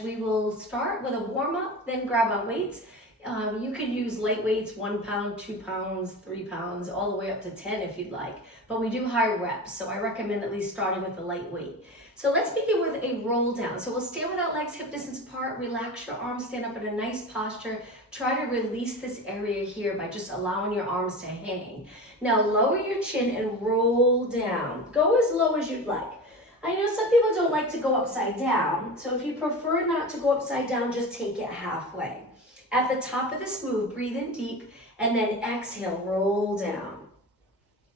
stretch. We will start with a warm up, then grab our weights. You could use light weights, 1 pound, 2 pounds, 3 pounds, all the way up to 10 if you'd like. But we do high reps, so I recommend at least starting with the light weight. So let's begin with a roll down. So we'll stand with our legs hip distance apart, relax your arms, stand up in a nice posture. Try to release this area here by just allowing your arms to hang. Now lower your chin and roll down. Go as low as you'd like. I know some people don't like to go upside down, so if you prefer not to go upside down, just take it halfway. At the top of this move, breathe in deep, and then exhale, roll down.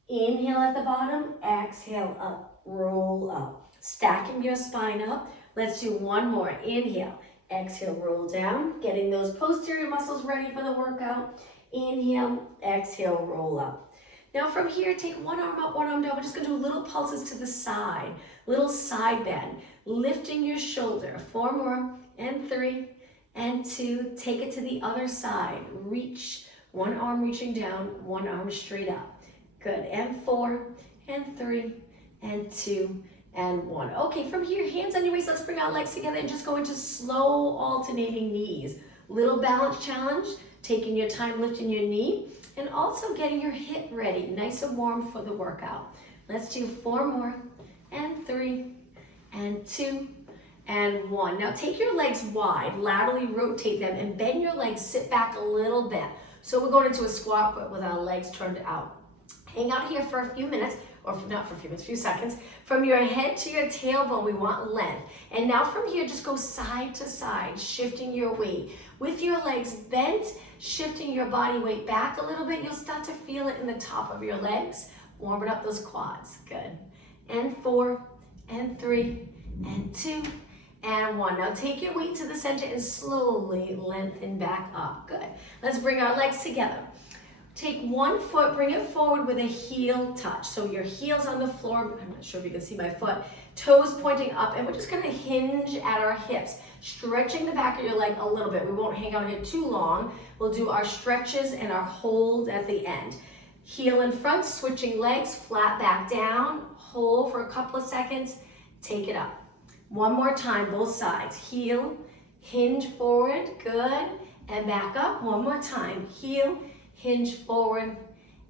Inhale at the bottom, exhale up, roll up. Stacking your spine up. Let's do one more. Inhale, exhale, roll down. Getting those posterior muscles ready for the workout. Inhale, exhale, roll up. Now from here, take one arm up, one arm down. We're just gonna do little pulses to the side, little side bend, lifting your shoulder. 4 more, and 3, and 2. Take it to the other side. Reach, one arm reaching down, one arm straight up. Good, and 4, and 3, and 2, and 1. Okay, from here, hands on your waist. Let's bring our legs together and just go into slow alternating knees. Little balance challenge, taking your time lifting your knee, and also getting your hip ready, nice and warm for the workout. Let's do 4 more, and 3, and 2, and 1. Now take your legs wide, laterally rotate them, and bend your legs, sit back a little bit. So we're going into a squat, but with our legs turned out. Hang out here for a few minutes, or not for a few minutes, a few seconds. From your head to your tailbone, we want length. And now from here, just go side to side, shifting your weight. With your legs bent, shifting your body weight back a little bit, you'll start to feel it in the top of your legs, warming up those quads. Good. And 4, and 3, and 2, and 1. Now take your weight to the center and slowly lengthen back up. Good. Let's bring our legs together. Take one foot, bring it forward with a heel touch. So your heel's on the floor. I'm not sure if you can see my foot. Toes pointing up, and we're just gonna hinge at our hips, stretching the back of your leg a little bit. We won't hang out here too long. We'll do our stretches and our hold at the end. Heel in front, switching legs, flat back down, hold for a couple of seconds, take it up. One more time, both sides. Heel, hinge forward, good, and back up. One more time, heel, hinge forward,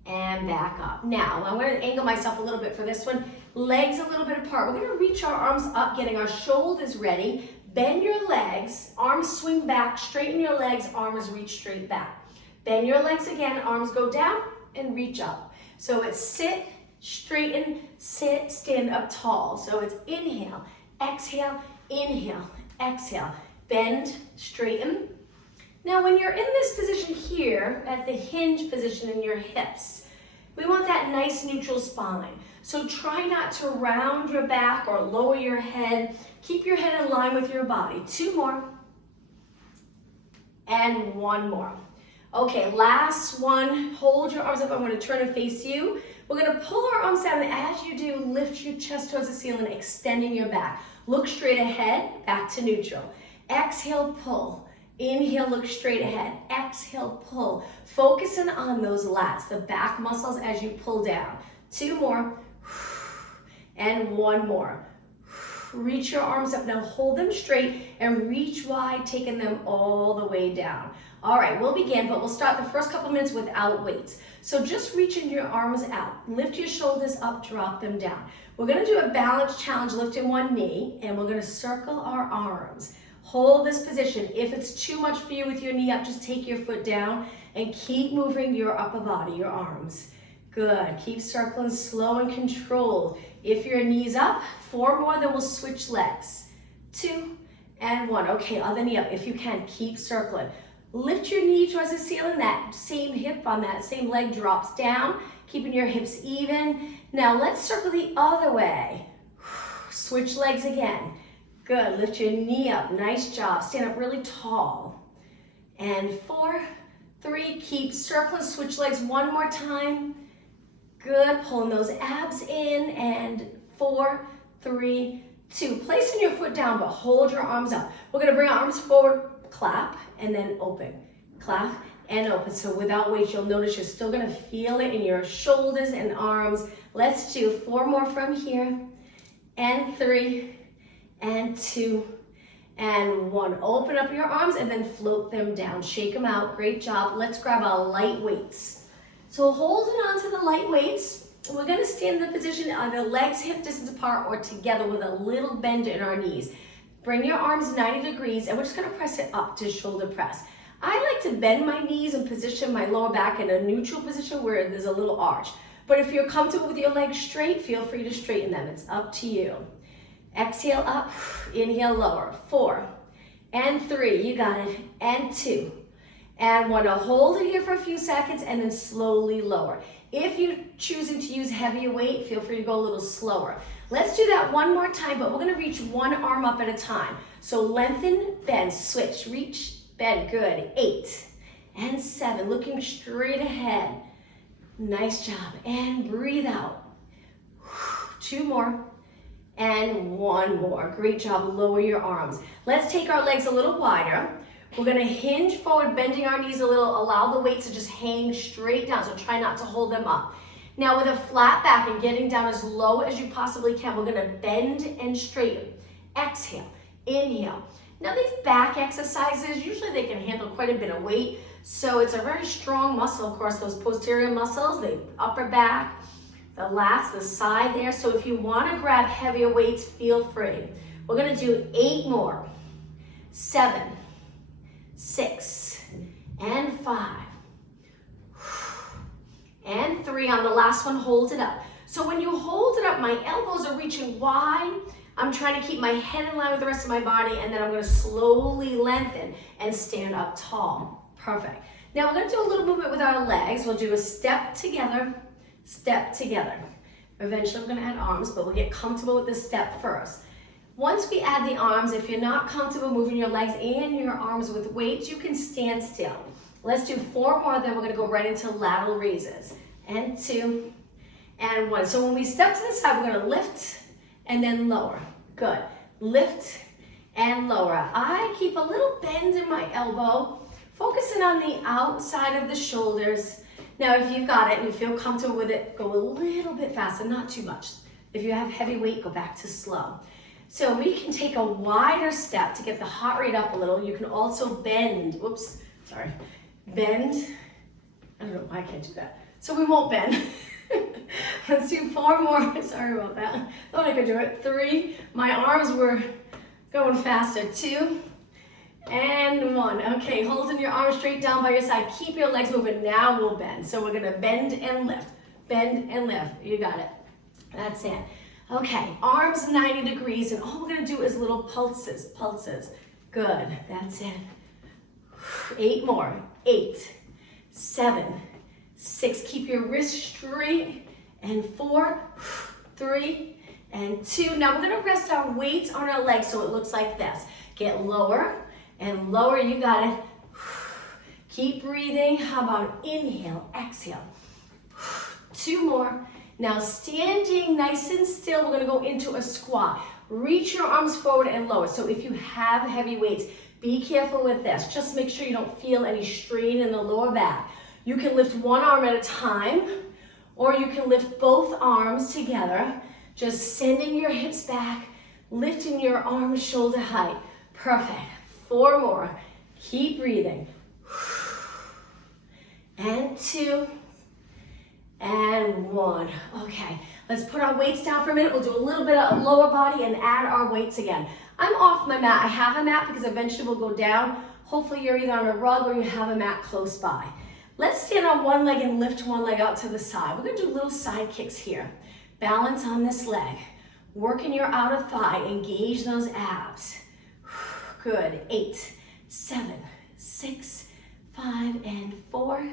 and back up. Now, I'm going to angle myself a little bit for this one. Legs a little bit apart. We're going to reach our arms up, getting our shoulders ready. Bend your legs, arms swing back, straighten your legs, arms reach straight back. Bend your legs again, arms go down and reach up. So it's sit, straighten, sit, stand up tall. So it's inhale, exhale, exhale. Bend, straighten. Now when you're in this position here, at the hinge position in your hips, we want that nice neutral spine. So try not to round your back or lower your head. Keep your head in line with your body. 2 more, and 1 more. Okay, last one. Hold your arms up. I'm going to turn and face you. We're going to pull our arms down, and as you do, lift your chest towards the ceiling, extending your back. Look straight ahead, back to neutral. Exhale, pull. Inhale, look straight ahead. Exhale, pull. Focusing on those lats, the back muscles as you pull down. 2 more, and 1 more. Reach your arms up. Now hold them straight and reach wide, taking them all the way down. All right, we'll begin, but we'll start the first couple minutes without weights. So just reaching your arms out. Lift your shoulders up, drop them down. We're gonna do a balance challenge, lifting one knee, and we're gonna circle our arms. Hold this position. If it's too much for you with your knee up, just take your foot down and keep moving your upper body, your arms. Good, keep circling slow and controlled. If your knee's up, 4 more, then we'll switch legs. 2, and 1. Okay, other knee up. If you can, keep circling. Lift your knee towards the ceiling. That same hip on that same leg drops down, keeping your hips even. Now let's circle the other way. Switch legs again. Good, lift your knee up. Nice job. Stand up really tall. And 4, 3, keep circling. Switch legs one more time. Good, pulling those abs in. And 4, 3, 2. Placing your foot down, but hold your arms up. We're gonna bring our arms forward, clap, and then open. Clap and open. So without weight, you'll notice you're still gonna feel it in your shoulders and arms. Let's do 4 more from here. And 3, and 2, And 1, open up your arms and then float them down. Shake them out, great job. Let's grab our light weights. So holding on to the light weights, we're gonna stand in the position either legs hip distance apart or together with a little bend in our knees. Bring your arms 90 degrees and we're just gonna press it up to shoulder press. I like to bend my knees and position my lower back in a neutral position where there's a little arch. But if you're comfortable with your legs straight, feel free to straighten them. It's up to you. Exhale up, inhale lower. 4 and 3, you got it. And 2 and 1. Now hold it here for a few seconds and then slowly lower. If you're choosing to use heavier weight, feel free to go a little slower. Let's do that one more time, but we're gonna reach one arm up at a time. So lengthen, bend, switch, reach, bend, good. 8 and 7, looking straight ahead. Nice job, and breathe out. 2 more, and 1 more. Great job, lower your arms. Let's take our legs a little wider. We're gonna hinge forward, bending our knees a little, allow the weights to just hang straight down, so try not to hold them up. Now with a flat back and getting down as low as you possibly can, we're gonna bend and straighten. Exhale, inhale. Now these back exercises, usually they can handle quite a bit of weight, so it's a very strong muscle, of course, those posterior muscles, the upper back, the lats, the side there. So if you wanna grab heavier weights, feel free. We're gonna do 8 more. 7, 6, and 5, and 3. On the last one, hold it up. So when you hold it up, my elbows are reaching wide. I'm trying to keep my head in line with the rest of my body, and then I'm gonna slowly lengthen and stand up tall. Perfect. Now we're gonna do a little movement with our legs. We'll do a step together, step together. Eventually we're gonna add arms, but we'll get comfortable with the step first. Once we add the arms, if you're not comfortable moving your legs and your arms with weights, you can stand still. Let's do 4 more, then we're gonna go right into lateral raises. And 2, and 1. So when we step to the side, we're gonna lift and then lower. Good. Lift and lower. I keep a little bend in my elbow, focusing on the outside of the shoulders. Now, if you've got it and you feel comfortable with it, go a little bit faster, not too much. If you have heavy weight, go back to slow. So we can take a wider step to get the heart rate up a little. You can also bend, whoops, sorry, bend. I don't know why I can't do that. So we won't bend. Let's do 4 more, sorry about that. Thought I could do it. 3, my arms were going faster. 2, and 1. Okay, holding your arms straight down by your side. Keep your legs moving. Now we'll bend. So we're gonna bend and lift. Bend and lift. You got it. That's it. Okay, arms 90 degrees, and all we're gonna do is little pulses, pulses. Good, that's it. 8 more. 8, 7, 6. Keep your wrists straight. And 4, 3, and 2. Now we're gonna rest our weights on our legs so it looks like this. Get lower and lower, you got it. Keep breathing. How about inhale, exhale. 2 more. Now standing nice and still, we're gonna go into a squat. Reach your arms forward and lower. So if you have heavy weights, be careful with this. Just make sure you don't feel any strain in the lower back. You can lift one arm at a time, or you can lift both arms together, just sending your hips back, lifting your arms shoulder height. Perfect. 4 more. Keep breathing. And 2, and 1. Okay, let's put our weights down for a minute. We'll do a little bit of lower body and add our weights again. I'm off my mat. I have a mat because eventually we'll go down. Hopefully you're either on a rug or you have a mat close by. Let's stand on one leg and lift one leg out to the side. We're gonna do little side kicks here. Balance on this leg. Working your outer thigh, engage those abs. Good, 8, 7, 6, 5, and 4,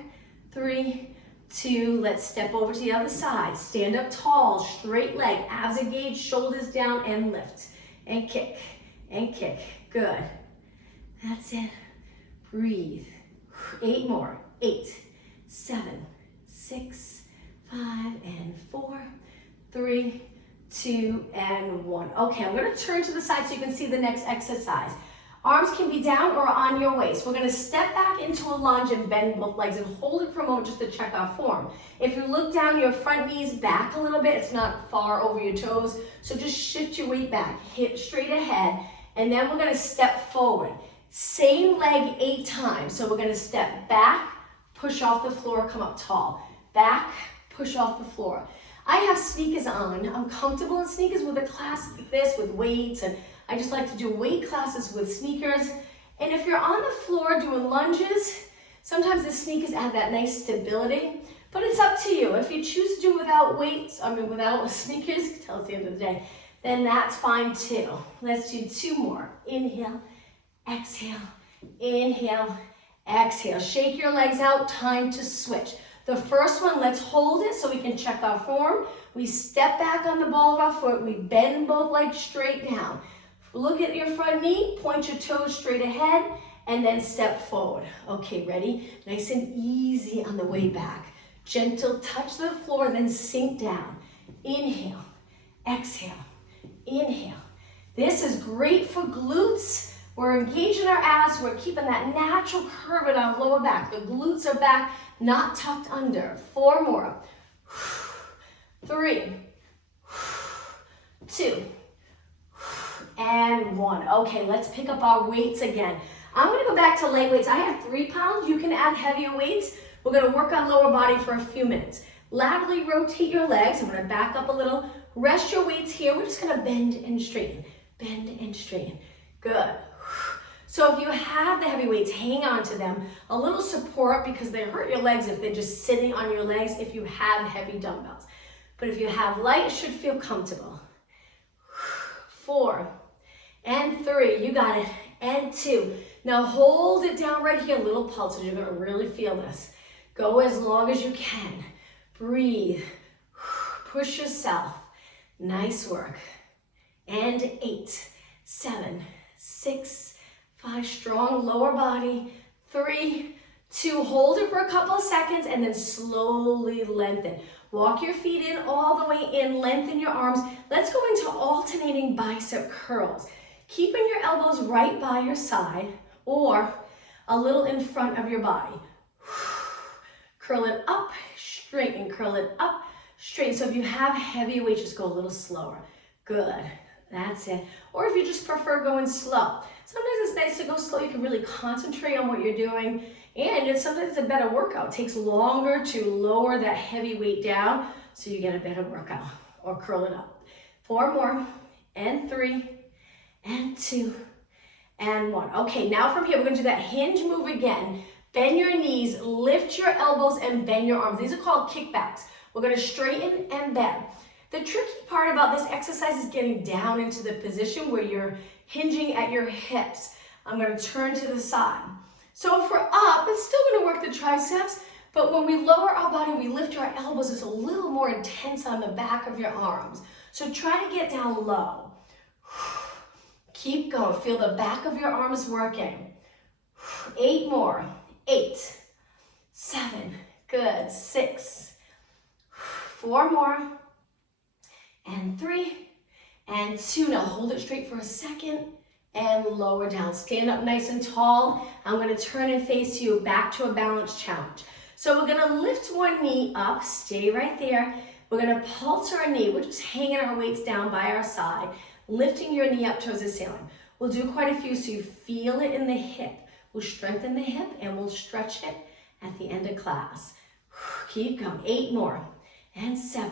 3, 2. Let's step over to the other side. Stand up tall, straight leg, abs engaged, shoulders down, and lift. And kick, and kick. Good. That's it. Breathe. 8 more. 8, 7, 6, 5, and 4, 3, 2, and 1. Okay, I'm gonna turn to the side so you can see the next exercise. Arms can be down or on your waist. We're gonna step back into a lunge and bend both legs and hold it for a moment just to check our form. If you look down, your front knees back a little bit. It's not far over your toes. So just shift your weight back, hip straight ahead, And then we're gonna step forward. Same leg 8 times. So we're gonna step back, push off the floor, come up tall. Back, push off the floor. I have sneakers on. I'm comfortable in sneakers with a class like this with weights, and I just like to do weight classes with sneakers. And if you're on the floor doing lunges, sometimes the sneakers add that nice stability, but it's up to you. If you choose to do without weights, without sneakers, till it's the end of the day, then that's fine too. Let's do 2 more. Inhale, exhale, inhale, exhale. Shake your legs out, time to switch. The first one, let's hold it so we can check our form. We step back on the ball of our foot, we bend both legs straight down. Look at your front knee, point your toes straight ahead, and then step forward. Okay, ready? Nice and easy on the way back. Gentle touch the floor, then sink down. Inhale, exhale, inhale. This is great for glutes. We're engaging our abs. We're keeping that natural curve in our lower back. The glutes are back, not tucked under. 4 more. 3, 2, and 1. Okay, let's pick up our weights again. I'm gonna go back to light weights. I have 3 pounds. You can add heavier weights. We're gonna work on lower body for a few minutes. Laterally rotate your legs. I'm gonna back up a little. Rest your weights here. We're just gonna bend and straighten. Bend and straighten. Good. So if you have the heavy weights, hang on to them. A little support because they hurt your legs if they're just sitting on your legs if you have heavy dumbbells. But if you have light, it should feel comfortable. 4, and 3, you got it, and 2. Now hold it down right here, little pulses. You're gonna really feel this. Go as long as you can. Breathe, push yourself. Nice work. And 8, 7, 6, 5, strong lower body. 3, 2, hold it for a couple of seconds and then slowly lengthen. Walk your feet in all the way in, lengthen your arms. Let's go into alternating bicep curls. Keeping your elbows right by your side or a little in front of your body. Curl it up, straighten, curl it up, straighten. So if you have heavy weight, just go a little slower. Good, that's it. Or if you just prefer going slow. Sometimes it's nice to go slow. You can really concentrate on what you're doing. And sometimes it's a better workout. It takes longer to lower that heavy weight down so you get a better workout. Or curl it up. 4 more, and 3, and 2, and 1. Okay, now from here, we're gonna do that hinge move again. Bend your knees, lift your elbows, and bend your arms. These are called kickbacks. We're gonna straighten and bend. The tricky part about this exercise is getting down into the position where you're hinging at your hips. I'm gonna turn to the side. So if we're up, it's still gonna work the triceps, but when we lower our body, we lift our elbows, it's a little more intense on the back of your arms. So try to get down low. Keep going, feel the back of your arms working. 8 more, 8, 7, good, 6, 4 more, and 3, and 2. Now hold it straight for a second and lower down. Stand up nice and tall. I'm gonna turn and face you back to a balance challenge. So we're gonna lift one knee up, stay right there. We're gonna pulse our knee. We're just hanging our weights down by our side, lifting your knee up towards the ceiling. We'll do quite a few so you feel it in the hip. We'll strengthen the hip and we'll stretch it at the end of class. Keep going, 8 more, and 7,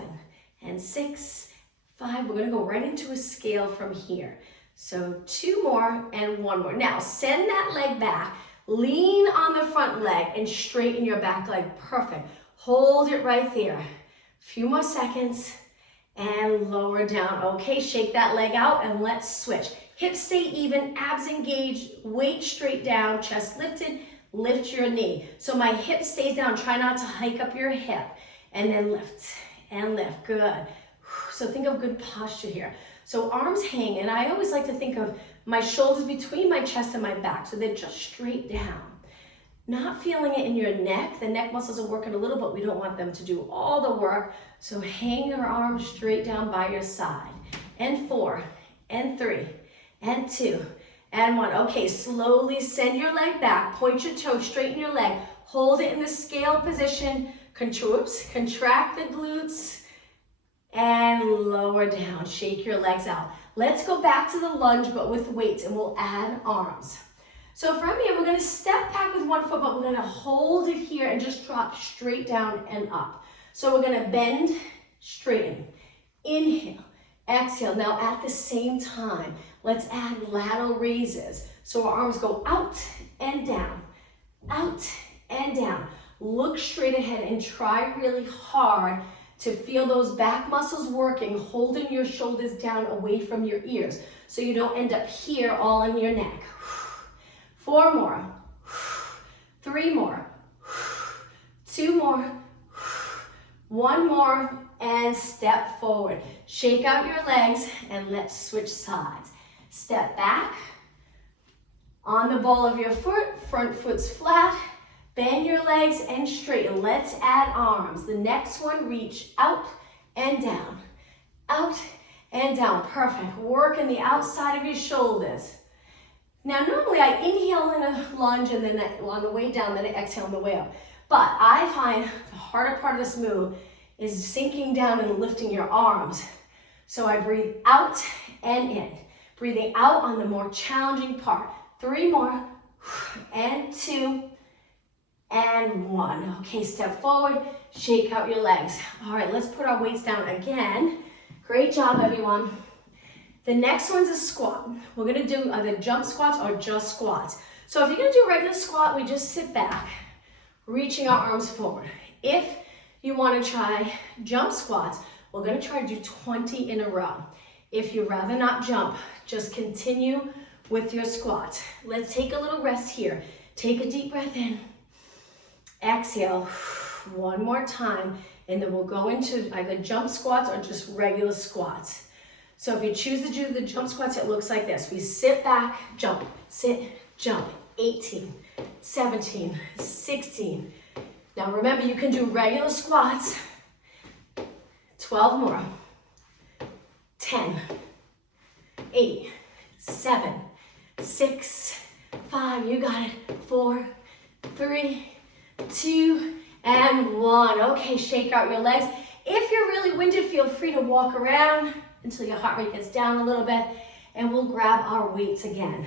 and 6, 5. We're gonna go right into a scale from here. So 2 more and 1 more. Now send that leg back, lean on the front leg and straighten your back leg. Perfect. Hold it right there. A few more seconds and lower down. Okay, shake that leg out and let's switch. Hips stay even, abs engaged, weight straight down, chest lifted, lift your knee. So my hip stays down, try not to hike up your hip. And then lift and lift, good. So think of good posture here. So arms hang, and I always like to think of my shoulders between my chest and my back, so they're just straight down. Not feeling it in your neck. The neck muscles are working a little, but we don't want them to do all the work. So hang your arms straight down by your side. And 4, and 3, and 2, and 1. Okay, slowly send your leg back, point your toe, straighten your leg, hold it in the scale position, contract the glutes, and lower down. Shake your legs out. Let's go back to the lunge, but with weights, and we'll add arms. So from here, we're gonna step back with one foot, but we're gonna hold it here and just drop straight down and up. So we're gonna bend, straighten, inhale, exhale. Now at the same time, let's add lateral raises. So our arms go out and down, out and down. Look straight ahead and try really hard to feel those back muscles working, holding your shoulders down away from your ears so you don't end up here all in your neck. 4 more, 3 more, 2 more, 1 more, and step forward. Shake out your legs and let's switch sides. Step back, on the ball of your foot, front foot's flat, bend your legs and straighten. Let's add arms. The next one, reach out and down, out and down. Perfect. Working the outside of your shoulders. Now, normally I inhale in a lunge and then on the way down, then I exhale on the way up. But I find the harder part of this move is sinking down and lifting your arms. So I breathe out and in. Breathing out on the more challenging part. 3 more, and 2, and 1. Okay, step forward, shake out your legs. All right, let's put our weights down again. Great job, everyone. The next one's a squat. We're gonna do either jump squats or just squats. So if you're gonna do a regular squat, we just sit back, reaching our arms forward. If you wanna try jump squats, we're gonna try to do 20 in a row. If you'd rather not jump, just continue with your squats. Let's take a little rest here. Take a deep breath in. Exhale. 1 more time, and then we'll go into either jump squats or just regular squats. So if you choose to do the jump squats, it looks like this. We sit back, jump, sit, jump. 18, 17, 16. Now remember, you can do regular squats. 12 more. 10, 8, 7, 6, 5, you got it. 4, 3, 2, and 1. Okay, shake out your legs. If you're really winded, feel free to walk around until your heart rate gets down a little bit, and we'll grab our weights again.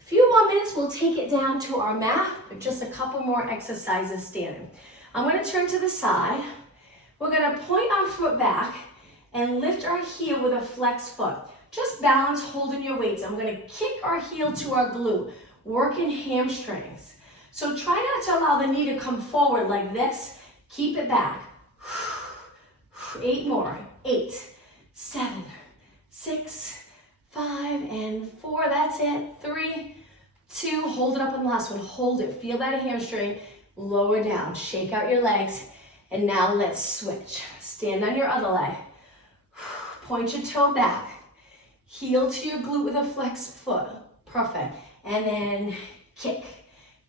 A few more minutes, we'll take it down to our mat with just a couple more exercises standing. I'm gonna turn to the side. We're gonna point our foot back and lift our heel with a flexed foot. Just balance, holding your weights. I'm gonna kick our heel to our glute, working hamstrings. So try not to allow the knee to come forward like this. Keep it back. 8 more. 8, 7, 6, 5, and 4. That's it. 3, 2. Hold it up on the last one. Hold it. Feel that hamstring. Lower down. Shake out your legs. And now let's switch. Stand on your other leg. Point your toe back. Heel to your glute with a flexed foot. Perfect. And then kick.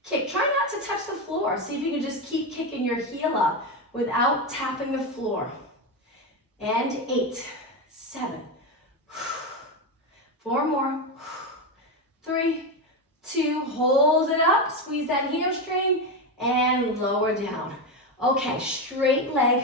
Kick. Try not to touch the floor. See if you can just keep kicking your heel up without tapping the floor. And 8, 7, 4 more. 3, 2. Hold it up. Squeeze that hamstring and lower down. Okay, straight leg.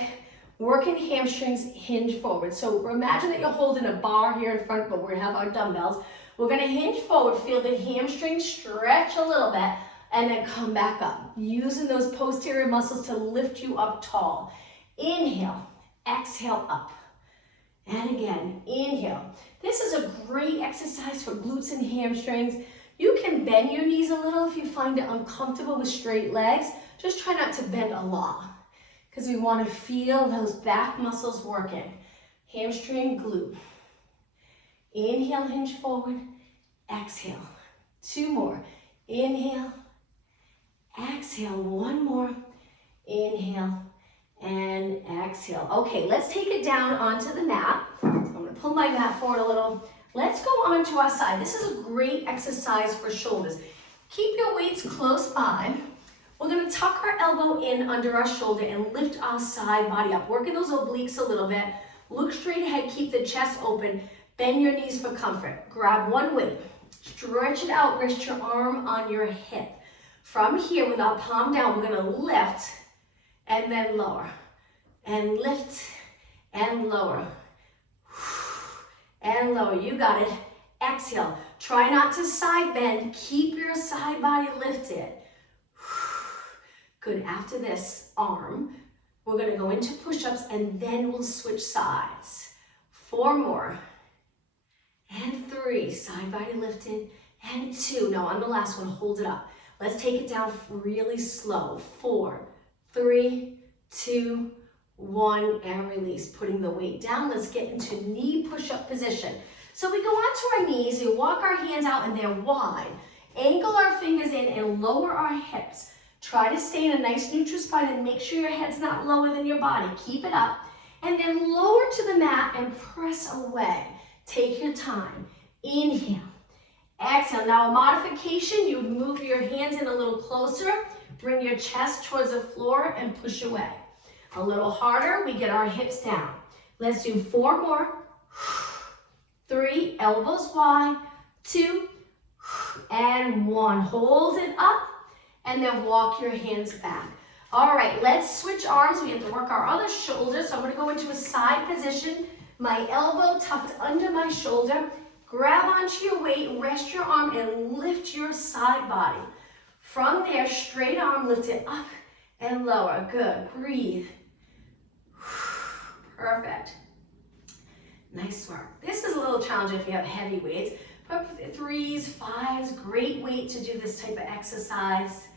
Working hamstrings, hinge forward. So imagine that you're holding a bar here in front, but we're gonna have our dumbbells. We're gonna hinge forward, feel the hamstring stretch a little bit, and then come back up. Using those posterior muscles to lift you up tall. Inhale, exhale up. And again, inhale. This is a great exercise for glutes and hamstrings. You can bend your knees a little if you find it uncomfortable with straight legs. Just try not to bend a lot, because we want to feel those back muscles working. Hamstring, glute. Inhale, hinge forward. Exhale. 2 more. Inhale. Exhale. 1 more. Inhale. And exhale. Okay, let's take it down onto the mat. I'm going to pull my mat forward a little. Let's go onto our side. This is a great exercise for shoulders. Keep your weights close by. We're gonna tuck our elbow in under our shoulder and lift our side body up. Working those obliques a little bit. Look straight ahead, keep the chest open. Bend your knees for comfort. Grab one weight. Stretch it out, rest your arm on your hip. From here, with our palm down, we're gonna lift and then lower. And lift and lower. and lower. You got it. Exhale. Try not to side bend. Keep your side body lifted. Good. After this arm, we're going to go into push-ups and then we'll switch sides. 4 more. And 3. Side body lifted. And 2. Now on the last one, hold it up. Let's take it down really slow. 4, 3, 2, 1, and release. Putting the weight down. Let's get into knee push-up position. So we go onto our knees, we walk our hands out and they're wide. Angle our fingers in and lower our hips. Try to stay in a nice neutral spine and make sure your head's not lower than your body. Keep it up. And then lower to the mat and press away. Take your time. Inhale. Exhale. Now a modification, you would move your hands in a little closer. Bring your chest towards the floor and push away. A little harder, we get our hips down. Let's do 4 more. 3, elbows wide, 2, and 1. Hold it up, and then walk your hands back. All right, let's switch arms. We have to work our other shoulder, so I'm gonna go into a side position. My elbow tucked under my shoulder. Grab onto your weight, rest your arm, and lift your side body. From there, straight arm, lift it up and lower. Good, breathe. Perfect. Nice work. This is a little challenging if you have heavy weights, but 3s, 5s, great weight to do this type of exercise,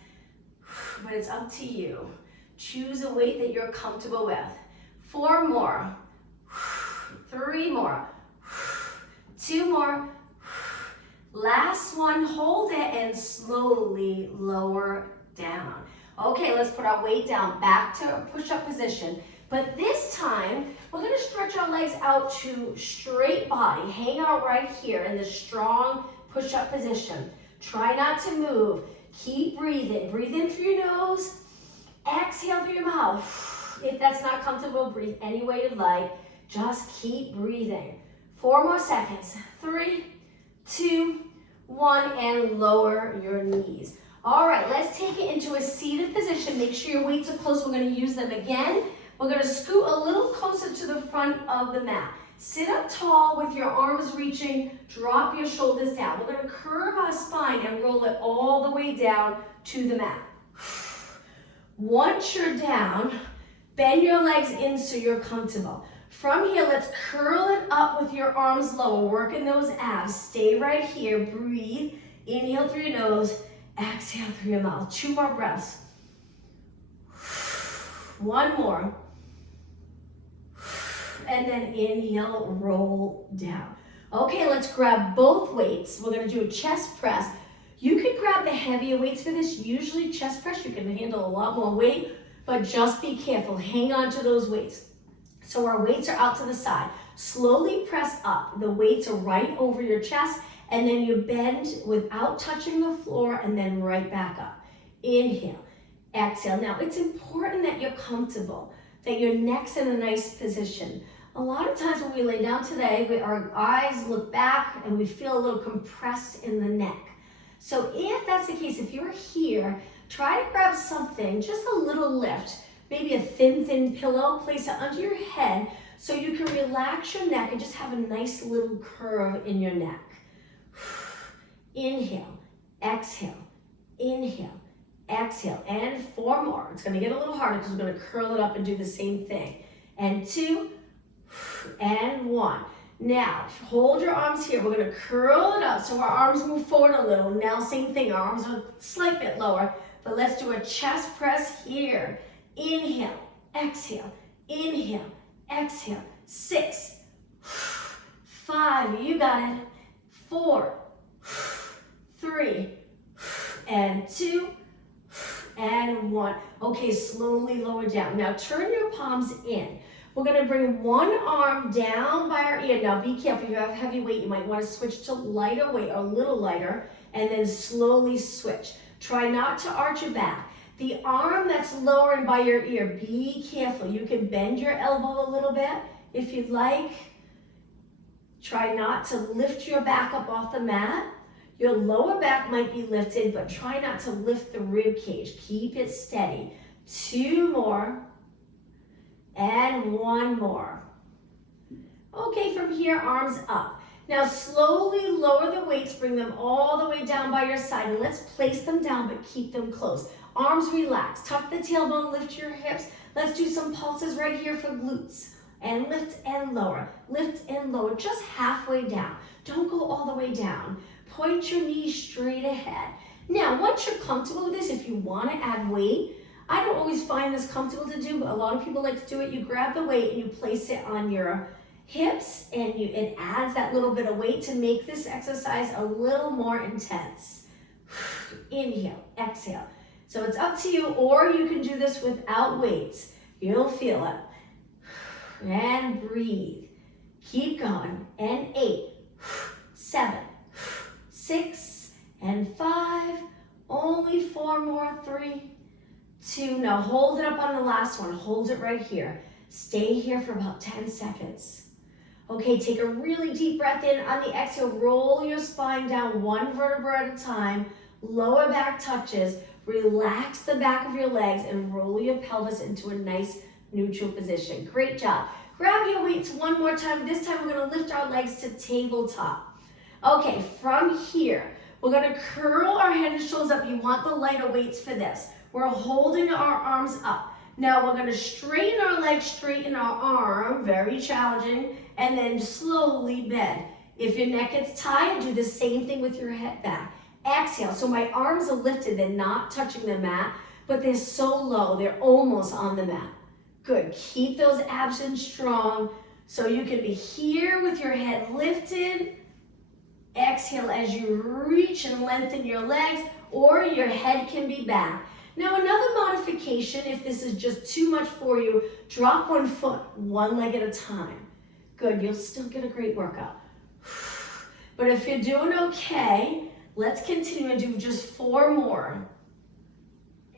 but it's up to you. Choose a weight that you're comfortable with. 4 more, 3 more, 2 more, last one, hold it and slowly lower down. Okay, let's put our weight down, back to a push-up position. But this time, we're gonna stretch our legs out to straight body. Hang out right here in this strong push-up position. Try not to move. Keep breathing. Breathe in through your nose. Exhale through your mouth. If that's not comfortable, breathe any way you'd like. Just keep breathing. 4 more seconds. 3, 2, 1, and lower your knees. All right, let's take it into a seated position. Make sure your weights are close. We're gonna use them again. We're going to scoot a little closer to the front of the mat. Sit up tall with your arms reaching. Drop your shoulders down. We're going to curve our spine and roll it all the way down to the mat. Once you're down, bend your legs in so you're comfortable. From here, let's curl it up with your arms lower. Working those abs. Stay right here. Breathe. Inhale through your nose. Exhale through your mouth. 2 more breaths. 1 more. And then inhale, roll down. Okay, let's grab both weights. We're gonna do a chest press. You can grab the heavier weights for this. Usually chest press, you can handle a lot more weight, but just be careful. Hang on to those weights. So our weights are out to the side. Slowly press up. The weights are right over your chest, and then you bend without touching the floor, and then right back up. Inhale, exhale. Now, it's important that you're comfortable, that your neck's in a nice position. A lot of times when we lay down today, our eyes look back and we feel a little compressed in the neck. So if that's the case, if you're here, try to grab something, just a little lift, maybe a thin pillow, place it under your head so you can relax your neck and just have a nice little curve in your neck. Inhale, exhale, inhale, exhale, and 4 more. It's gonna get a little harder because we're gonna curl it up and do the same thing. And 2, and 1. Now, hold your arms here. We're gonna curl it up so our arms move forward a little. Now, same thing, our arms are a slight bit lower, but let's do a chest press here. Inhale, exhale, inhale, exhale. 6, 5, you got it. 4, 3, and 2, and 1. Okay, slowly lower down. Now turn your palms in. We're gonna bring one arm down by our ear. Now be careful, if you have heavy weight, you might wanna switch to lighter weight, or a little lighter, and then slowly switch. Try not to arch your back. The arm that's lowered by your ear, be careful. You can bend your elbow a little bit if you'd like. Try not to lift your back up off the mat. Your lower back might be lifted, but try not to lift the rib cage. Keep it steady. 2 more, and 1 more. Okay, from here, arms up. Now slowly lower the weights, bring them all the way down by your side, and let's place them down but keep them close. Arms relaxed, tuck the tailbone, lift your hips. Let's do some pulses right here for glutes. And lift and lower, just halfway down. Don't go all the way down. Point your knees straight ahead. Now, once you're comfortable with this, if you want to add weight, I don't always find this comfortable to do, but a lot of people like to do it. You grab the weight and you place it on your hips, and it adds that little bit of weight to make this exercise a little more intense. Inhale, exhale. So it's up to you, or you can do this without weights. You'll feel it. And breathe. Keep going. And 8, 7, 6, and 5. Only 4 more. 3, 2. Now hold it up on the last one. Hold it right here. Stay here for about 10 seconds. Okay, take a really deep breath in. On the exhale, roll your spine down one vertebra at a time. Lower back touches. Relax the back of your legs and roll your pelvis into a nice neutral position. Great job. Grab your weights one more time. This time we're going to lift our legs to tabletop. Okay, from here, we're going to curl our head and shoulders up. You want the lighter weights for this. We're holding our arms up. Now we're going to straighten our legs, straighten our arm, very challenging, and then slowly bend. If your neck gets tired, do the same thing with your head back. Exhale. So my arms are lifted. They're not touching the mat, but they're so low. They're almost on the mat. Good. Keep those abs in strong. So you can be here with your head lifted. Exhale as you reach and lengthen your legs, or your head can be back. Now another modification, if this is just too much for you, drop one foot, one leg at a time. Good. You'll still get a great workout. But if you're doing okay, let's continue and do just 4 more.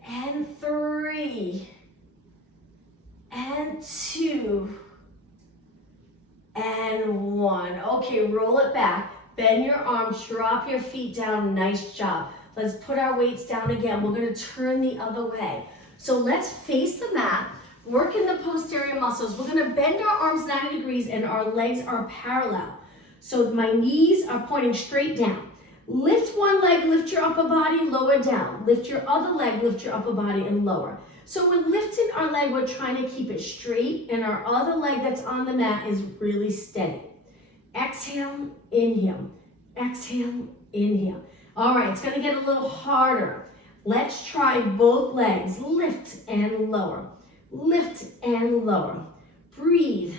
And 3. And 2. And 1. Okay, roll it back. Bend your arms, drop your feet down. Nice job. Let's put our weights down again. We're going to turn the other way. So let's face the mat, work in the posterior muscles. We're going to bend our arms 90 degrees and our legs are parallel. So my knees are pointing straight down. Lift one leg, lift your upper body, lower down. Lift your other leg, lift your upper body and lower. So we're lifting our leg, we're trying to keep it straight, and our other leg that's on the mat is really steady. Exhale, inhale. Exhale, inhale. All right, it's going to get a little harder. Let's try both legs. Lift and lower. Lift and lower. Breathe.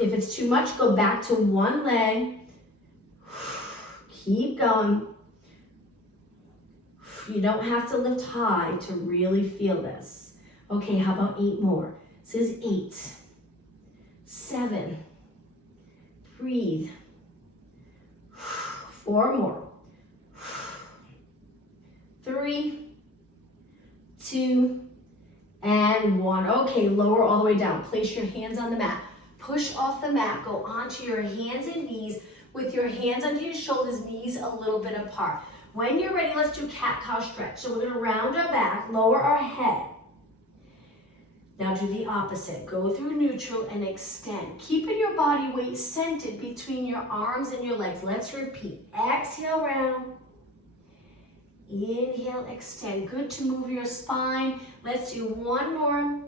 If it's too much, go back to one leg. Keep going. You don't have to lift high to really feel this. Okay, how about 8 more? This is 8, 7. Breathe. 4 more. 3, 2, and 1. Okay, lower all the way down. Place your hands on the mat. Push off the mat. Go onto your hands and knees with your hands under your shoulders, knees a little bit apart. When you're ready, let's do cat-cow stretch. So we're going to round our back, lower our head. Now do the opposite. Go through neutral and extend. Keeping your body weight centered between your arms and your legs. Let's repeat. Exhale, round. Inhale, extend. Good to move your spine. Let's do 1 more.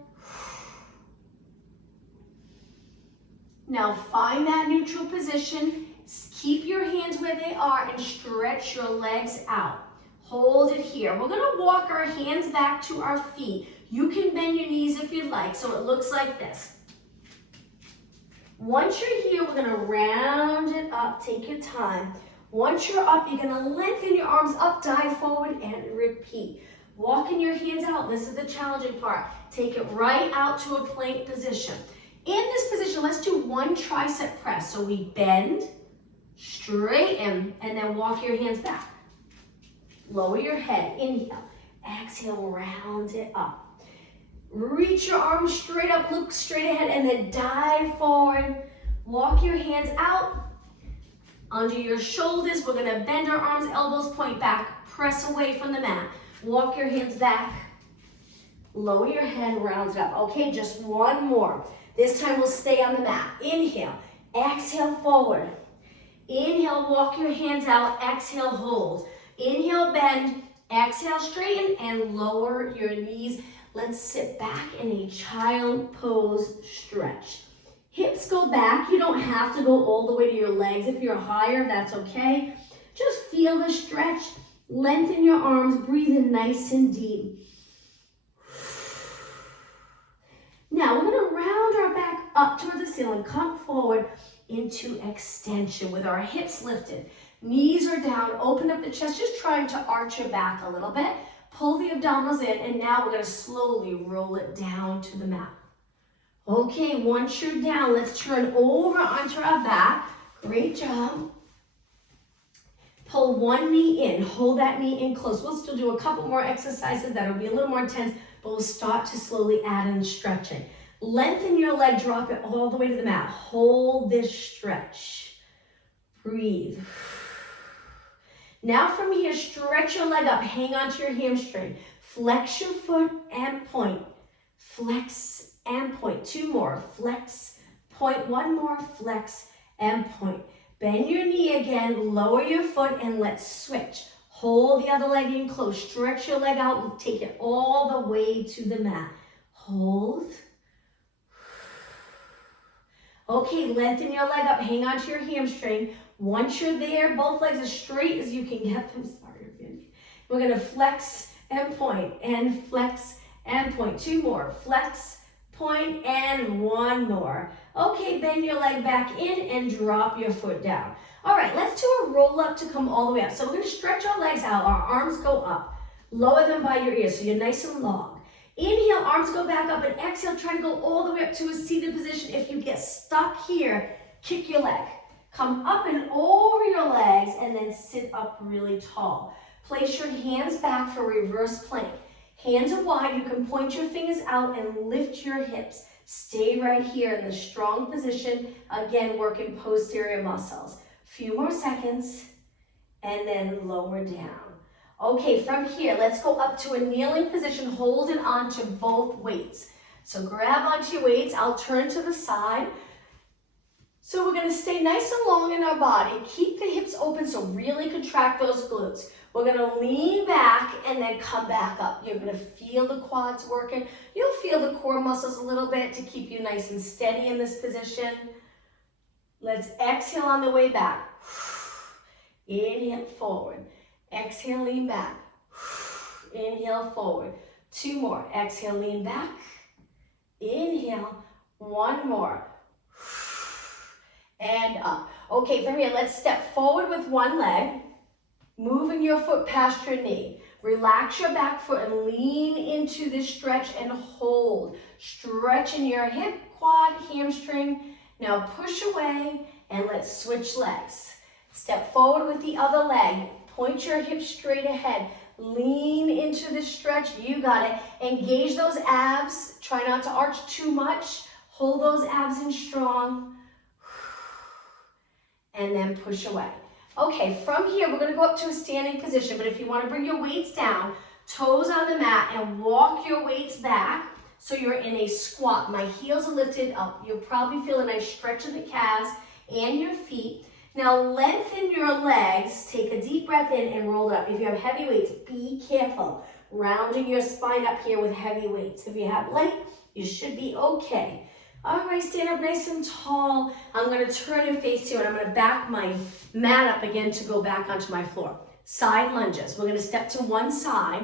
Now find that neutral position. Keep your hands where they are and stretch your legs out. Hold it here. We're going to walk our hands back to our feet. You can bend your knees if you'd like, so it looks like this. Once you're here, we're going to round it up. Take your time. Once you're up, you're going to lengthen your arms up, dive forward, and repeat. Walking your hands out. This is the challenging part. Take it right out to a plank position. In this position, let's do 1 tricep press. So we bend, straighten, and then walk your hands back. Lower your head. Inhale. Exhale, round it up. Reach your arms straight up, look straight ahead, and then dive forward. Walk your hands out under your shoulders. We're going to bend our arms, elbows point back, press away from the mat. Walk your hands back. Lower your head, round it up. Okay, just 1 more. This time we'll stay on the mat. Inhale. Exhale, forward. Inhale, walk your hands out. Exhale, hold. Inhale, bend. Exhale, straighten and lower your knees. Let's sit back in a child pose stretch. Hips go back. You don't have to go all the way to your legs. If you're higher, that's okay. Just feel the stretch. Lengthen your arms. Breathe in nice and deep. Now we're going to round our back up towards the ceiling. Come forward into extension with our hips lifted. Knees are down. Open up the chest. Just trying to arch your back a little bit. Pull the abdominals in. And now we're going to slowly roll it down to the mat. Okay, once you're down, let's turn over onto our back. Great job. Pull one knee in. Hold that knee in close. We'll still do a couple more exercises that will be a little more intense, but we'll start to slowly add in stretching. Lengthen your leg, drop it all the way to the mat. Hold this stretch. Breathe. Now from here, stretch your leg up. Hang onto your hamstring. Flex your foot and point. Flex and point. Two more. Flex, point. One more. Flex and point. Bend your knee again. Lower your foot and let's switch. Hold the other leg in close. Stretch your leg out and take it all the way to the mat. Hold. Okay, lengthen your leg up. Hang on to your hamstring. Once you're there, both legs as straight as you can get them. Sorry, we're going to flex and point and flex and point. Two more. Flex, point, and one more. Okay, bend your leg back in and drop your foot down. All right, let's do a roll up to come all the way up. So we're going to stretch our legs out. Our arms go up. Lower them by your ears so you're nice and long. Inhale, arms go back up, and exhale, try to go all the way up to a seated position. If you get stuck here, kick your leg. Come up and over your legs and then sit up really tall. Place your hands back for reverse plank. Hands are wide. You can point your fingers out and lift your hips. Stay right here in the strong position. Again, working posterior muscles. Few more seconds and then lower down. Okay, from here, let's go up to a kneeling position, holding onto both weights. So grab onto your weights. I'll turn to the side. So we're going to stay nice and long in our body. Keep the hips open, so really contract those glutes. We're going to lean back and then come back up. You're going to feel the quads working. You'll feel the core muscles a little bit to keep you nice and steady in this position. Let's exhale on the way back. Inhale forward. Exhale, lean back. Inhale forward. Two more. Exhale, lean back. Inhale. One more. And up. Okay, from here, let's step forward with one leg. Moving your foot past your knee. Relax your back foot and lean into this stretch and hold. Stretching your hip, quad, hamstring. Now push away and let's switch legs. Step forward with the other leg. Point your hips straight ahead. Lean into the stretch. You got it. Engage those abs. Try not to arch too much. Hold those abs in strong. And then push away. Okay, from here, we're going to go up to a standing position. But if you want to bring your weights down, toes on the mat, and walk your weights back so you're in a squat. My heels are lifted up. You'll probably feel a nice stretch of the calves and your feet. Now lengthen your legs, take a deep breath in and roll it up. If you have heavy weights, be careful. Rounding your spine up here with heavy weights. If you have light, you should be okay. All right, stand up nice and tall. I'm going to turn and face you, and I'm going to back my mat up again to go back onto my floor. Side lunges. We're going to step to one side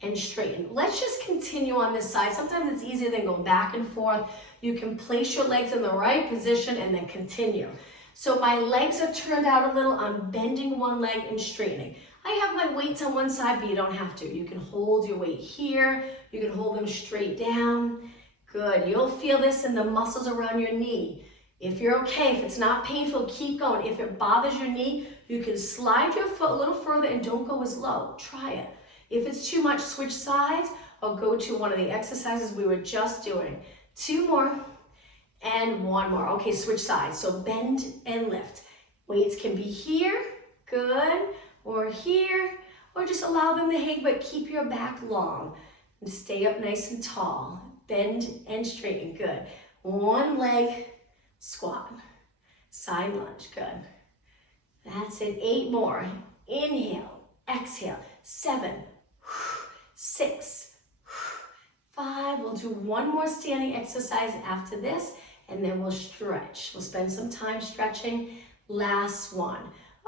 and straighten. Let's just continue on this side. Sometimes it's easier than go back and forth. You can place your legs in the right position and then continue. So my legs are turned out a little. I'm bending one leg and straightening. I have my weights on one side, but you don't have to. You can hold your weight here. You can hold them straight down. Good. You'll feel this in the muscles around your knee. If you're okay, if it's not painful, keep going. If it bothers your knee, you can slide your foot a little further and don't go as low. Try it. If it's too much, switch sides or go to one of the exercises we were just doing. Two more. And one more. Okay, switch sides. So bend and lift. Weights can be here, good, or here, or just allow them to hang, but keep your back long. And stay up nice and tall. Bend and straighten, good. One leg, squat. Side lunge, good. That's it, 8 more. Inhale, exhale, 7, 6, 5. We'll do one more standing exercise after this, and then we'll stretch. We'll spend some time stretching. Last one.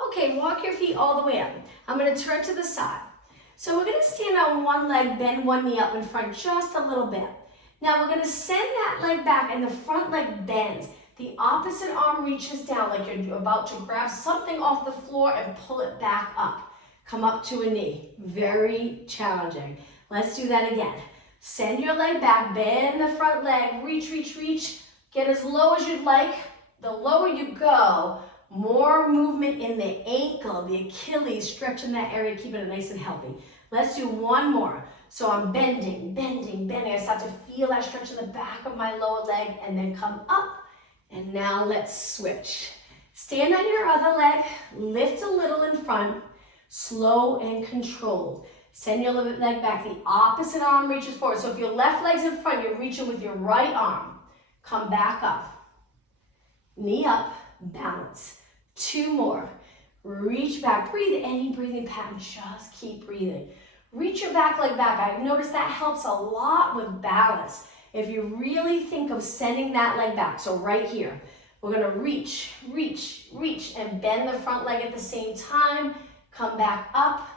Okay, walk your feet all the way up. I'm gonna turn to the side. So we're gonna stand on one leg, bend one knee up in front just a little bit. Now we're gonna send that leg back and the front leg bends. The opposite arm reaches down like you're about to grab something off the floor and pull it back up. Come up to a knee. Very challenging. Let's do that again. Send your leg back, bend the front leg, reach, reach, reach. Get as low as you'd like. The lower you go, more movement in the ankle, the Achilles, stretching that area, keeping it nice and healthy. Let's do one more. So I'm bending, bending, bending. I start to feel that stretch in the back of my lower leg and then come up. And now let's switch. Stand on your other leg, lift a little in front, slow and controlled. Send your leg back. The opposite arm reaches forward. So if your left leg's in front, you're reaching with your right arm. Come back up. Knee up, balance. 2 more. Reach back. Breathe any breathing pattern. Just keep breathing. Reach your back leg back. I've noticed that helps a lot with balance. If you really think of sending that leg back, so right here, we're gonna reach, reach, reach, and bend the front leg at the same time. Come back up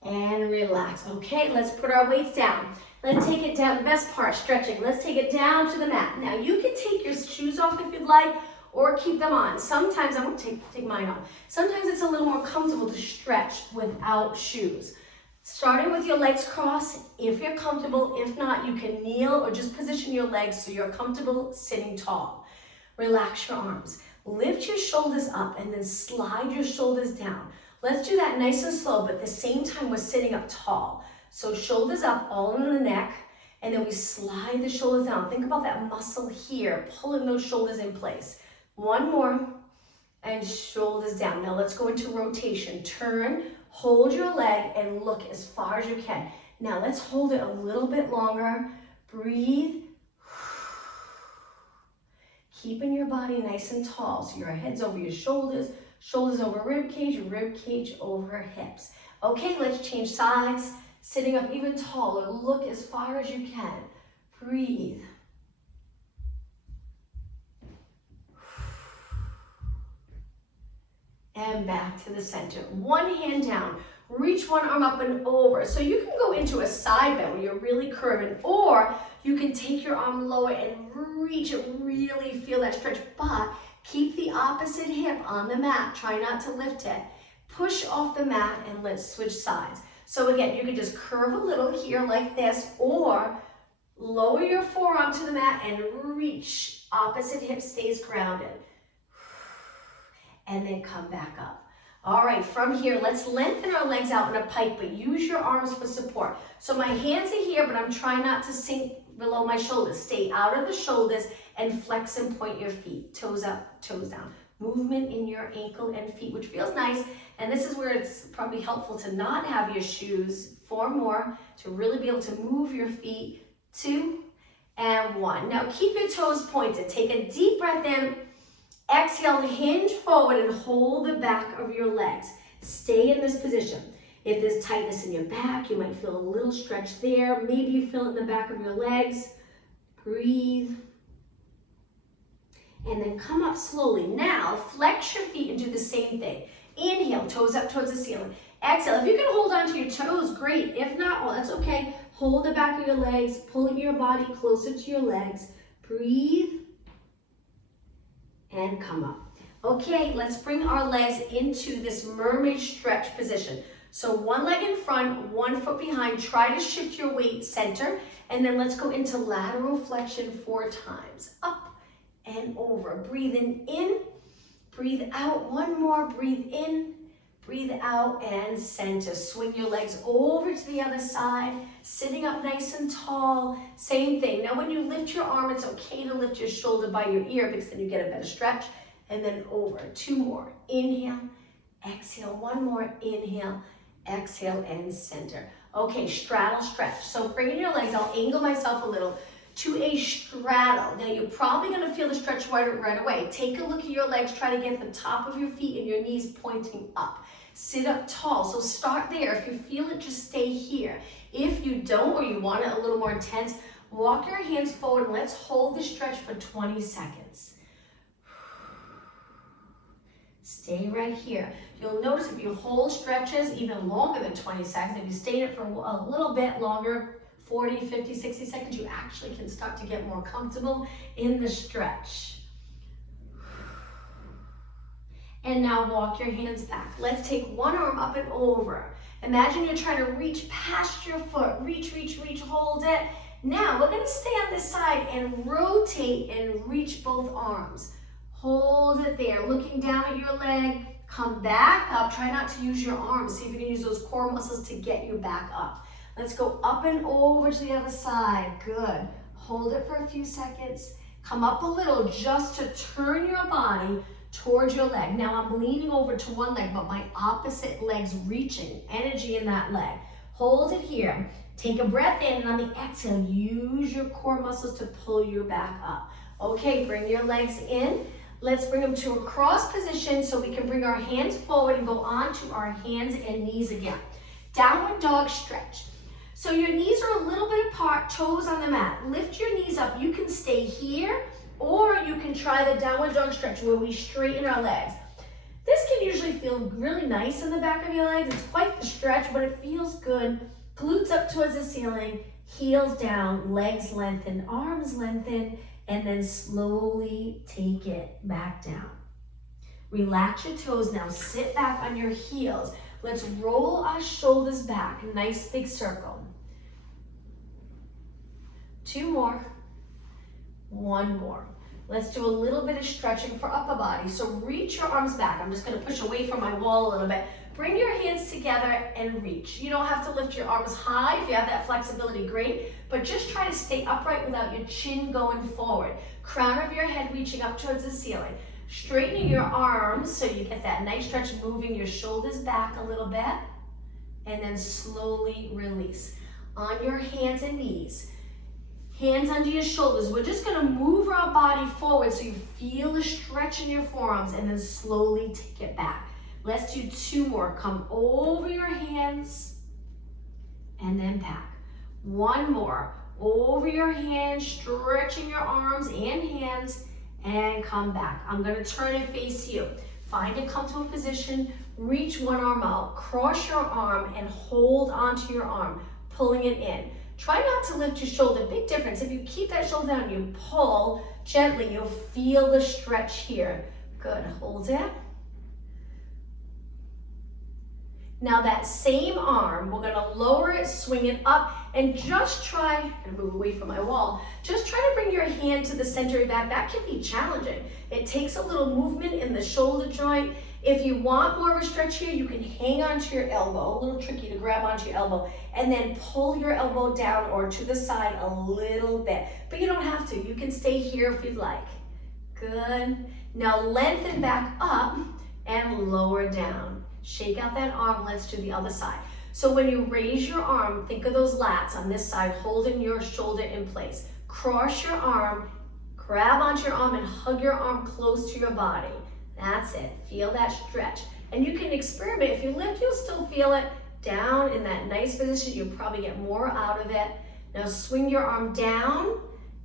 and relax. Okay, let's put our weights down. Let's take it down. The best part, stretching. Let's take it down to the mat. Now you can take your shoes off if you'd like, or keep them on. Sometimes, I'm gonna take mine off. Sometimes it's a little more comfortable to stretch without shoes. Starting with your legs crossed, if you're comfortable. If not, you can kneel or just position your legs so you're comfortable sitting tall. Relax your arms. Lift your shoulders up and then slide your shoulders down. Let's do that nice and slow, but at the same time, we're sitting up tall. So shoulders up, all in the neck, and then we slide the shoulders down. Think about that muscle here, pulling those shoulders in place. One more, and shoulders down. Now let's go into rotation. Turn, hold your leg, and look as far as you can. Now let's hold it a little bit longer. Breathe. Keeping your body nice and tall. So your head's over your shoulders, shoulders over rib cage over hips. Okay, let's change sides. Sitting up even taller. Look as far as you can. Breathe. And back to the center. One hand down. Reach one arm up and over. So you can go into a side bend where you're really curving, or you can take your arm lower and reach it, really feel that stretch, but keep the opposite hip on the mat. Try not to lift it. Push off the mat and let's switch sides. So again, you can just curve a little here like this, or lower your forearm to the mat and reach. Opposite hip stays grounded. And then come back up. All right, from here, let's lengthen our legs out in a pike, but use your arms for support. So my hands are here, but I'm trying not to sink below my shoulders. Stay out of the shoulders and flex and point your feet. Toes up, toes down. Movement in your ankle and feet, which feels nice. And this is where it's probably helpful to not have your shoes. 4 more to really be able to move your feet. 2 and 1. Now keep your toes pointed. Take a deep breath in. Exhale, hinge forward and hold the back of your legs. Stay in this position. If there's tightness in your back, you might feel a little stretch there. Maybe you feel it in the back of your legs. Breathe. And then come up slowly. Now, flex your feet and do the same thing. Inhale, toes up towards the ceiling. Exhale, if you can hold on to your toes, great. If not, well, that's okay. Hold the back of your legs, pulling your body closer to your legs. Breathe. And come up. Okay, let's bring our legs into this mermaid stretch position. So one leg in front, 1 foot behind. Try to shift your weight center. And then let's go into lateral flexion 4 times. Up and over. Breathing in, breathe out. 1 more, breathe in, breathe out, and center. Swing your legs over to the other side. Sitting up nice and tall. Same thing. Now when you lift your arm, it's okay to lift your shoulder by your ear because then you get a better stretch. And then over. 2 more. Inhale, exhale. 1 more. Inhale, exhale, and center. Okay, straddle stretch. So bring in your legs. I'll angle myself a little. to a straddle. Now you're probably going to feel the stretch right away. Take a look at your legs. Try to get the top of your feet and your knees pointing up. Sit up tall. So start there. If you feel it, just stay here. If you don't, or you want it a little more intense, walk your hands forward and let's hold the stretch for 20 seconds. Stay right here. You'll notice if you hold stretches even longer than 20 seconds, if you stay in it for a little bit longer, 40, 50, 60 seconds, you actually can start to get more comfortable in the stretch. And now walk your hands back. Let's take one arm up and over. Imagine you're trying to reach past your foot. Reach, hold it. Now we're gonna stay on this side and rotate and reach both arms. Hold it there, looking down at your leg. Come back up. Try not to use your arms. See if you can use those core muscles to get you back up. Let's go up and over to the other side. Good. Hold it for a few seconds. Come up a little just to turn your body towards your leg. Now I'm leaning over to one leg, but my opposite leg's reaching. Energy in that leg. Hold it here. Take a breath in, and on the exhale, use your core muscles to pull you back up. Okay, bring your legs in. Let's bring them to a cross position so we can bring our hands forward and go onto our hands and knees again. Downward dog stretch. So your knees are a little bit apart, toes on the mat. Lift your knees up. You can stay here, or you can try the downward dog stretch where we straighten our legs. This can usually feel really nice in the back of your legs. It's quite the stretch, but it feels good. Glutes up towards the ceiling, heels down, legs lengthen, arms lengthen, and then slowly take it back down. Relax your toes now. Sit back on your heels. Let's roll our shoulders back. Nice big circle. 2 more. 1 more. Let's do a little bit of stretching for upper body. So reach your arms back. I'm just going to push away from my wall a little bit. Bring your hands together and reach. You don't have to lift your arms high. If you have that flexibility, great. But just try to stay upright without your chin going forward. Crown of your head reaching up towards the ceiling. Straightening your arms so you get that nice stretch, moving your shoulders back a little bit. And then slowly release. On your hands and knees. Hands under your shoulders. We're just going to move our body forward so you feel the stretch in your forearms and then slowly take it back. Let's do 2 more. Come over your hands and then back. 1 more. Over your hands, stretching your arms and hands, and come back. I'm going to turn and face you. Find a comfortable position. Reach one arm out. Cross your arm and hold onto your arm, pulling it in. Try not to lift your shoulder. Big difference. If you keep that shoulder down, you pull gently, you'll feel the stretch here. Good. Hold it. Now that same arm, we're going to lower it, swing it up, and just try, and move away from my wall, just try to bring your hand to the center of your back. That can be challenging. It takes a little movement in the shoulder joint. If you want more of a stretch here, you can hang onto your elbow, a little tricky to grab onto your elbow, and then pull your elbow down or to the side a little bit. But you don't have to. You can stay here if you'd like. Good. Now lengthen back up and lower down. Shake out that arm. Let's do the other side. So when you raise your arm, think of those lats on this side, holding your shoulder in place. Cross your arm, grab onto your arm and hug your arm close to your body. That's it. Feel that stretch. And you can experiment. If you lift, you'll still feel it. Down in that nice position, you'll probably get more out of it. Now swing your arm down,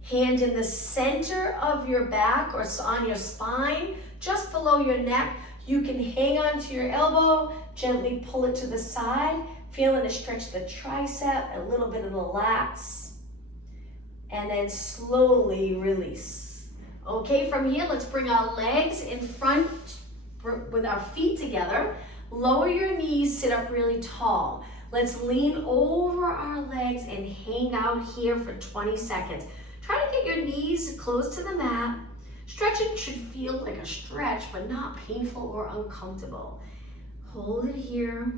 hand in the center of your back or on your spine, just below your neck. You can hang on to your elbow, gently pull it to the side, feeling to stretch the tricep, a little bit of the lats, and then slowly release. Okay, from here, let's bring our legs in front with our feet together. Lower your knees, sit up really tall. Let's lean over our legs and hang out here for 20 seconds. Try to get your knees close to the mat. Stretching should feel like a stretch, but not painful or uncomfortable. Hold it here.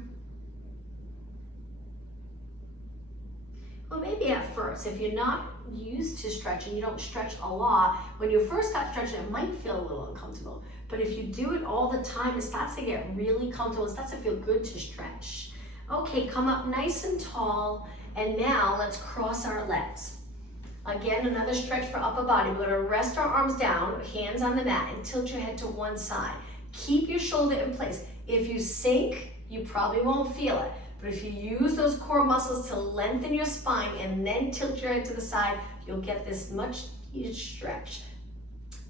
Well, maybe at first, if you're not used to stretching, you don't stretch a lot, when you first start stretching, it might feel a little uncomfortable. But if you do it all the time, it starts to get really comfortable. It starts to feel good to stretch. Okay, come up nice and tall. And now let's cross our legs. Again, another stretch for upper body. We're gonna rest our arms down, hands on the mat, and tilt your head to one side. Keep your shoulder in place. If you sink, you probably won't feel it. But if you use those core muscles to lengthen your spine and then tilt your head to the side, you'll get this much needed stretch.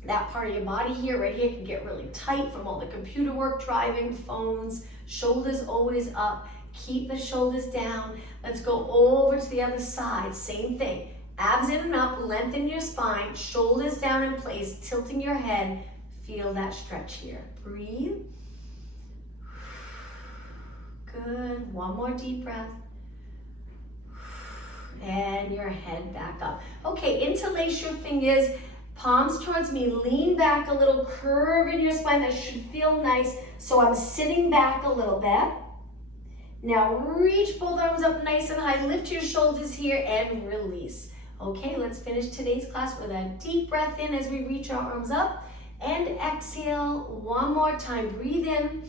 That part of your body here, right here, can get really tight from all the computer work, driving, phones, shoulders always up. Keep the shoulders down. Let's go over to the other side, same thing. Abs in and up, lengthen your spine, shoulders down in place, tilting your head. Feel that stretch here. Breathe. Good. One more deep breath. And your head back up. Okay, interlace your fingers, palms towards me. Lean back a little, curve in your spine. That should feel nice. So I'm sitting back a little bit. Now reach both arms up nice and high. Lift your shoulders here and release. Okay, let's finish today's class with a deep breath in as we reach our arms up. And exhale one more time. Breathe in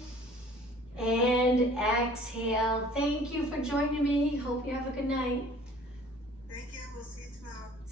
and exhale. Thank you for joining me. Hope you have a good night.